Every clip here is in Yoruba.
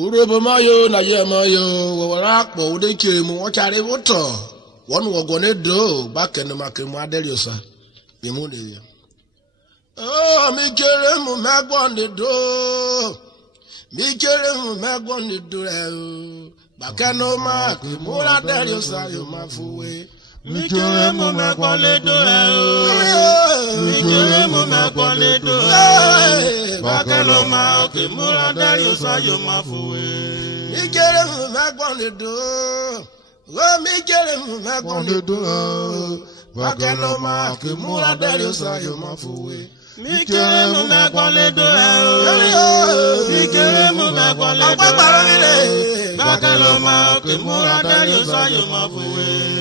Urobo mayo na ye mayo warakpo ude Kemu ochare woto wonu ogone do bakene makemu adeliosa bimune ya oh mi kere mu magbonde do mi kere mu magbonde do bakano makemu adeliosa yo mafuwe mi kere mu magbonde do mi kere mu magbonde do bakano makemu adeliosa yo mafuwe mi kere mu magbonde do mi kere mu magbonde do bakano makemu adeliosa yo mafuwe mi kere mu magbonde do mi kere mu magbonde do bakano makemu adeliosa yo mafuwe.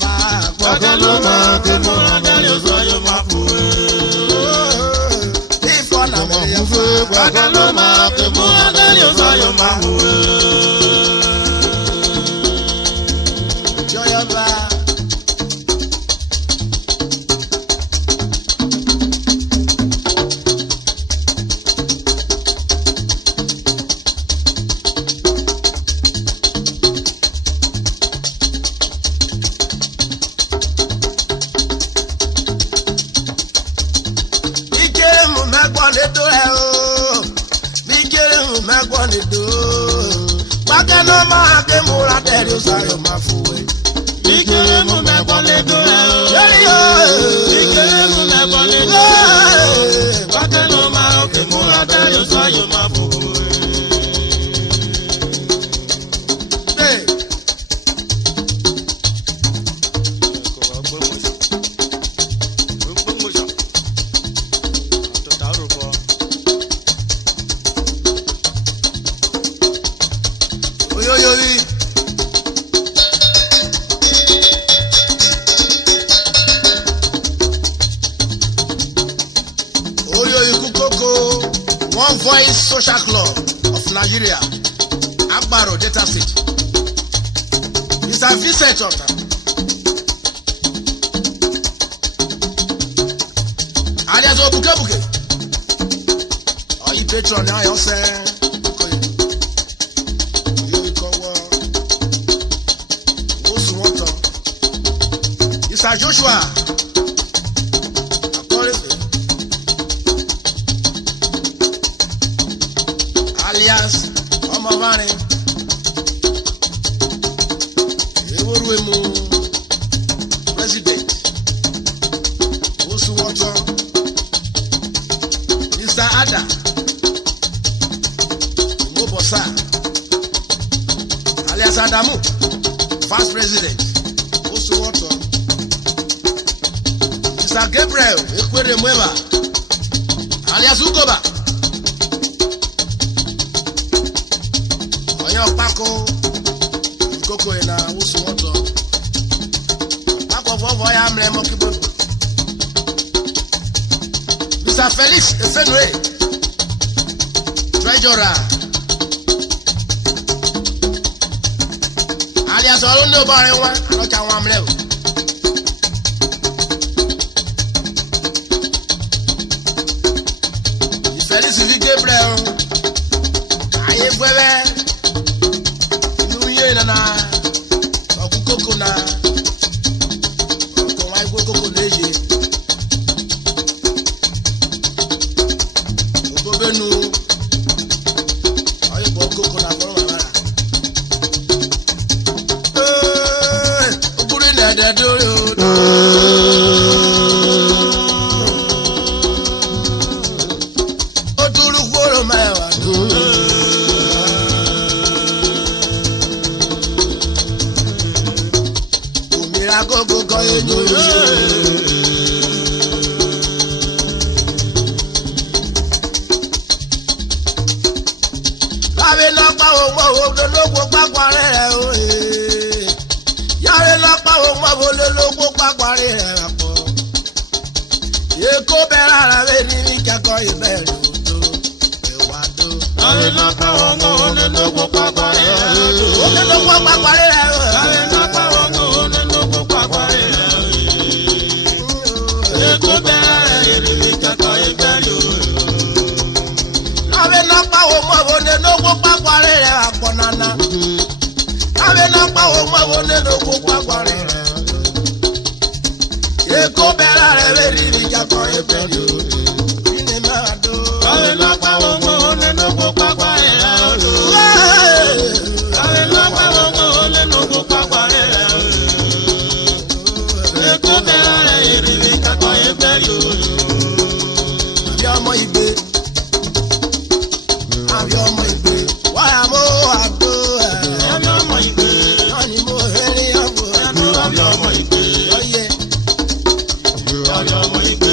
fa. Bákẹ́ló máa ké múra Déliosa yóò máa fòwe. Ìfọ̀nà mẹ́rin fa. Bákẹ́ló máa ké múra Déliosa yóò máa fòwe. Jọyọba. Bákẹ́ló máa ké múra Déliosa yóò máa fòwe. Ìkéré mú mẹ́kọ́ lédò ẹ̀ o. Ìkéré mú mẹ́kọ́ lédò ẹ̀ o. Bákẹ́ló máa ké múra Déliosa yóò máa fòwe. One Voice Social Club of Nigeria, Agbaro, Delta State. Mr. Vincent Ota. Alias Obukebuke. Oyi patron now you say. Mr. Joshua. Alias Omavane Eworuemu President Osuwoto Mr. Ada Mobosa Alias Adamu Vice President Osuwoto Mr. Gabriel Ekweremweba Alias Ugoba Paco, Coco and I was water. Paco, I am remarkable. Mr. Felix Fenway, Treasurer, alias all nobody one, I don't know one level. Felix Gabriel, I am well. Na okukoko na okonwa ikokoko leje obobenu ayo okoko na foro mara okuri na dedo oturu foro mawa Agogo koye nyoyo. Lábẹ́ lọ́pàá òun ọ̀hún lóko pápárí rẹ̀ o. Yàrá lọ́pàá òun ọ̀hún lóko pápárí rẹ̀ pọ̀. Èkó bẹ̀rẹ̀ ara rẹ̀ ní kẹ́kọ̀ọ́ ìbẹ̀rẹ̀ òdo. Ẹ̀wà do. Yàrá lọ́pàá òun ọ̀hún lóko pápárí rẹ̀ o. Ó lé lóko pápárí rẹ̀ o. Yàrá lọ́pàá òun ọ̀hún lóko pápárí rẹ̀ o. Èkó bẹ̀rẹ̀ ìrìlì kẹ́kọ̀ọ́ ìbẹ̀rẹ̀ òdo. Lábẹ́ lọ́pàá òun ọ̀hún lóko pápárí rẹ̀ àpọ̀ nana. Lábẹ́ lọ́pàá òun ọ̀hún lóko pápárí rẹ̀. Èkó bẹ̀rẹ̀ ìrìlì kẹ́kọ̀ọ́ ìbẹ̀rẹ̀ òdo. Ìní máa do. Lábẹ́ lọ́pàá òun ọ̀hún lóko pápárí rẹ̀ o. Lábẹ́ lọ́pàá òun ọ̀hún lóko pápárí rẹ̀ o. Èkó bẹ̀rẹ̀ ìrìlì kẹ́kọ̀ọ́ ìbẹ̀rẹ̀ òdo. Àbí ọmọ ìgbé. Àbí ọmọ ìgbé. Wáyà mú àgbo ẹ̀. Àbí ọmọ ìgbé. Yọ̀ni mo rí ọ̀bùn. Àbí ọmọ ìgbé. Lọ́yẹ̀. Àbí ọmọ ìgbé.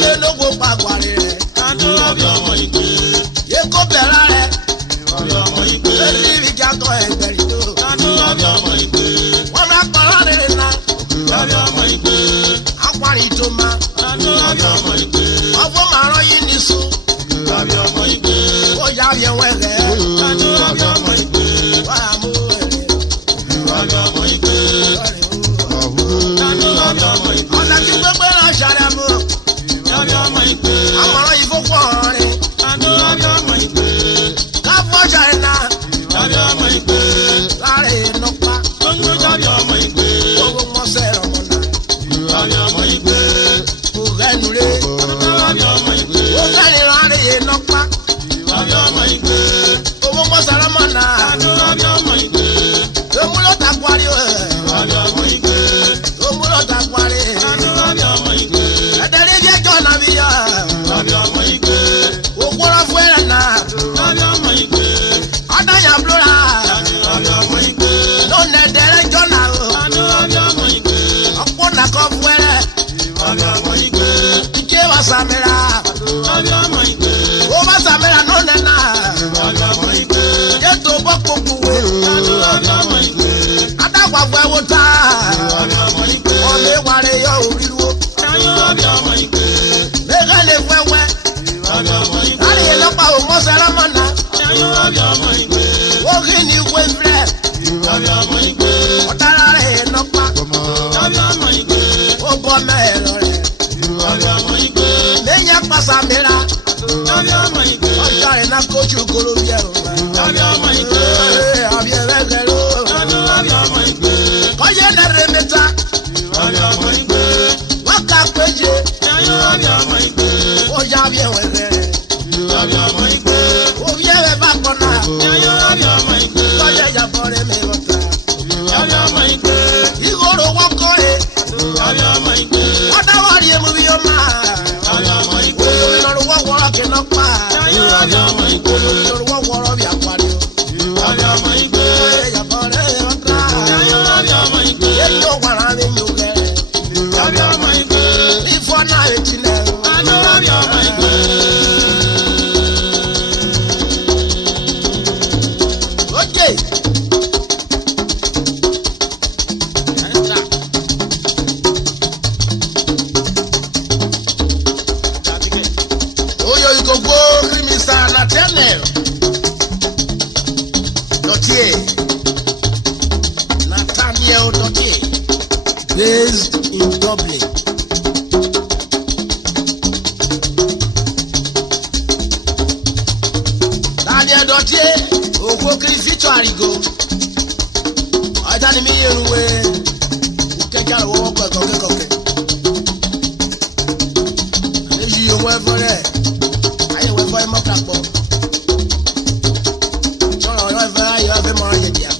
lé lóko pàgbàrí rẹ̀. Adó àbí ọmọ ìgbé. Èkó bẹ̀rẹ̀ rẹ̀. Àbí ọmọ ìgbé. Èyí ìjà kan ẹgbẹ̀rì tó. Adó àbí ọmọ ìgbé. Wọ́n máa pọ̀rọ̀ rẹ̀ náà. Àbí ọmọ ìgbé. Àpárí tó máa. Adó àbí ọmọ ìgbé. Ọ̀fọ̀ màrán yín ní sùn. Àbí ọmọ ìgbé. Ó yá yẹ wẹ̀rẹ̀. Adó àbí ọmọ ìgbé. Wà á mú ẹ̀rẹ̀. Àbí ọmọ ìgbé. Adó àbí ọmọ ìgbé. Ọ̀sẹ̀ kí gbogbo rẹ̀ ṣàrẹ̀ mú. Àbí ọmọ ìgbé. Àmọ̀ràn yìí fún pọ̀ rẹ̀. Adó àbí ọmọ ìgbé. Káfọ́ ṣàrẹ̀ náà. Àbí ọmọ ìgbé. Láàrin Enokpa. Gbogbo jáde ọmọ ìgbé. Gbogbo mọ́sẹ̀ ọmọ náà. Àbí ọmọ ìgbé. Kò rẹ́nu rẹ̀. Àbí ọmọ ìgbé. Ó fẹ́ni láàrin Enokpa. Àbí ọmọ ìgbé. Gbogbo mọ́sẹ̀ ọmọ náà. Adó àbí ọmọ ìgbé. Lómú ló ta kwari ẹ̀. Àbí ọmọ ìgbé. Lómú ló ta kwari. Adó àbí ọmọ ìgbé. Ẹ̀dẹ̀rí jẹ́ jọ́ nàbí yá. Àbí ọmọ ìgbé. Òkúrọ̀ fún ẹ̀rẹ̀ náà. Àbí ọmọ ìgbé. Ọ̀dàyà blóra. Àbí ọmọ ìgbé. Lónìí ẹ̀dẹ̀rẹ̀ jọ́ nà o. Adó àbí ọmọ ìgbé. Ọ̀pọ̀ nàkọ́ fún ẹ̀rẹ̀. Àbí ọmọ ìgbé. Ìjẹ́ wa sàmìlà. Àbí ọmọ ìgbé. Ó bá sàmìlà lónìí náà. Àbí ọmọ ìgbé. Jẹ́ tó bọ́ kókó wo. Adó àbí ọmọ ìgbé. Adàgbà fún ẹ̀wọ̀ tá. Àbí ọmọ ìgbé. Ọ̀lẹ́ ìwàrẹ̀ yọ òrìrò. Àbí ọmọ ìgbé. Mẹ́kẹ́ lè fún ẹ̀wẹ̀. Àbí ọmọ ìgbé. Láàrin Enokpa ò mọ́sẹ̀ ọmọ náà. Àbí ọmọ ìgbé. Ó kí ni ìwé fúlẹ̀. Àbí ọmọ ìgbé. Ọ̀dára rẹ̀ Enokpa. Àbí ọmọ ìgbé. Ó bọ́ mẹ́ẹ̀rọ rẹ̀. Àbí ọmọ ìgbé. Lẹ́yìn pàṣàmìlà. Àbí ọmọ ìgbé. Ọjà rẹ̀ náà kójú kolo bí ẹ̀rọ rẹ̀. Àbí ọmọ ìgbé. Àbí ẹ̀rẹ́ gẹ̀rọ. Adó àbí ọmọ ìgbé. Kọ́yé dẹ̀rẹ̀ mẹ́ta. Àbí ọmọ ìgbé. Wọ́n ká péje. Àbí ọmọ ìgbé. Ó yá bí ẹ̀wẹ̀ rẹ̀. Àbí ọmọ ìgbé. Òbí ẹ̀rẹ̀ bá pọ̀ náà. Àbí ọmọ ìgbé. Kọ́yé ìyàbọ̀ rẹ̀ mi wọ̀ta. Àbí ọmọ ìgbé. Ìgboro wọ́n kọ́ ẹ. Àbí ọmọ ìgbé. Wọ́n dáwọ́ rí emu bí ó máa. Àbí ọmọ ìgbé. Olórí wọ́n wọ́rọ́ kí iná pa. Àbí ọmọ ìgbé. Olórí wọ́n wọ́rọ́ bí àpárí. Àbí ọmọ ìgbé. Ìyàbọ̀ rẹ̀ mi wọ̀ta. Àbí ọmọ ìgbé. Ètò wàrà mi yóò gẹ̀rẹ̀. Àbí ọmọ ìgbé. Ìfọ̀ náà ètí náà. Adó àbí ọmọ ìgbé. Oye. Oyo ìgbògbó kírímìsà Nathaniel. Dọ̀tíẹ̀. Nathaniel Dọ̀tíẹ̀. Based in Dublin. Daniel Dọ̀tíẹ̀. Ògbó kiri fítọ̀ àrígò. Ọ̀dà ni mi yẹ̀rù wẹ̀. Kẹjà lọ́wọ́ wọ́pọ̀ ẹ̀kọ́kẹ́kọ̀kẹ́. Èyí owó ẹ̀fọ́ rẹ̀. Ayẹ̀wò ẹ̀fọ́ ẹ̀ mọ́kà pọ̀. Sọ̀rọ̀ ọ̀yọ́ ẹ̀fọ́ ayọ̀ ẹ̀fẹ́ mọ́ ayẹ̀ díà.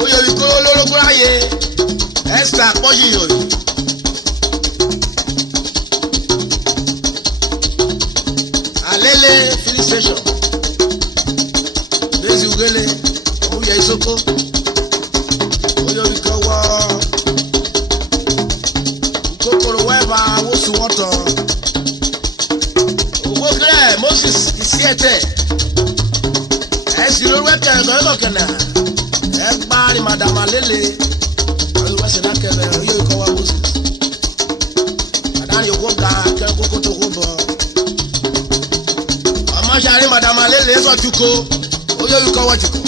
Oyè ìkóró olórogún ayé. Esther pọ́jì yòrì. Alele filling station. Bẹ́sì ugele. Oyè ìsoko. Oyè ìkọwọ́. Kòkòrò wẹ́ẹ̀bà wosù wọ́tọ̀. Ògbó kílẹ̀ Moses ìsíẹ̀tẹ̀. Ẹ̀sìn lórí wẹ́kẹ̀ ẹ̀kọ́kẹ̀nà. Ẹ̀gbá ni Madam Alele. Ọ̀yọ́ wẹ́sẹ̀ náà kẹlẹ̀ oyè ìkọwọ́ Moses. Àdáni òkú ga kẹ́rẹ́ kókó tó kó bọ̀. Ọmọ ṣàrí Madam Alele sọ̀túkọ. Oyè ìkọwọ́ ti kọ̀.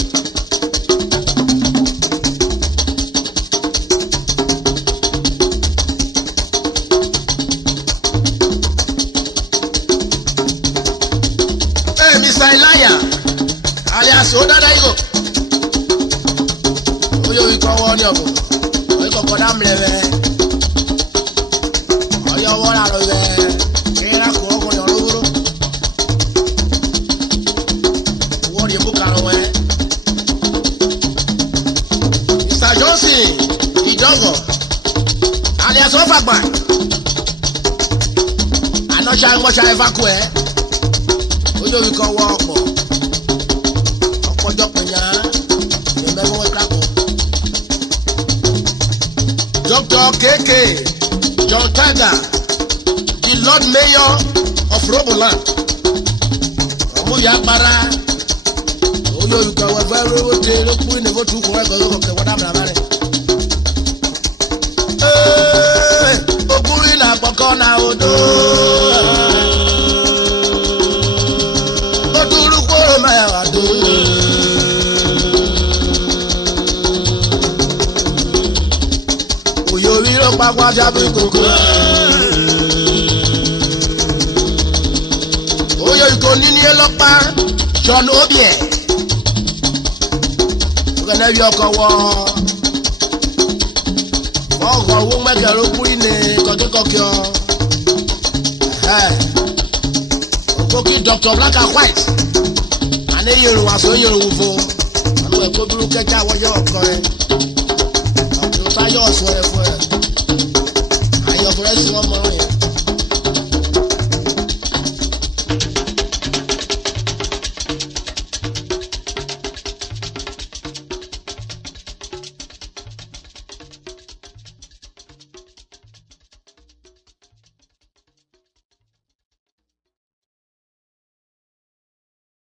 Mr. Elijah alias Odada Igo. Oyo ikọ̀ wọ ní ọ̀bùn. Oyo kọ̀kọ̀ dá mìíràn rẹ̀. Ọyọ wọ́n rà lọ rẹ̀. Kíra kò ọkùnrin ọ̀rọ̀. Wọ́n rí ebú karùn wẹ̀. Mr. Johnson Ìjọ́gọ̀ alias Ọ̀fàgbà. Ànáṣà ẹ̀mọ́ṣà ẹ̀fàkù ẹ̀. Oyo ikọ̀ wọ ọ̀pọ̀. Ọ̀pọ̀jọ́ pẹ̀yà. Ìmẹ̀mọ́ ẹ̀ka kọ̀. Dr. KK John Tiger, the Lord Mayor of Roboland. Omuya para. Oyo you can very well tell you never took work okay what am I? Oguri na gboko na odo. Oduru ko ma ya wado. Oyo ri ro pa kwa jabi koko. Oyo iko nini Enokpa John Obie. Ogana wi okowo. Ọgọ wo mẹgẹrẹ okùnrin ní kọkíkọkíọ. Òkòkí Dr. Black and White. Àní Yorùbá sọ Yorùbá fún. Àwọn ẹ̀kọ́ dúró kẹjá wọ́yọ̀ ọkọ ẹ̀.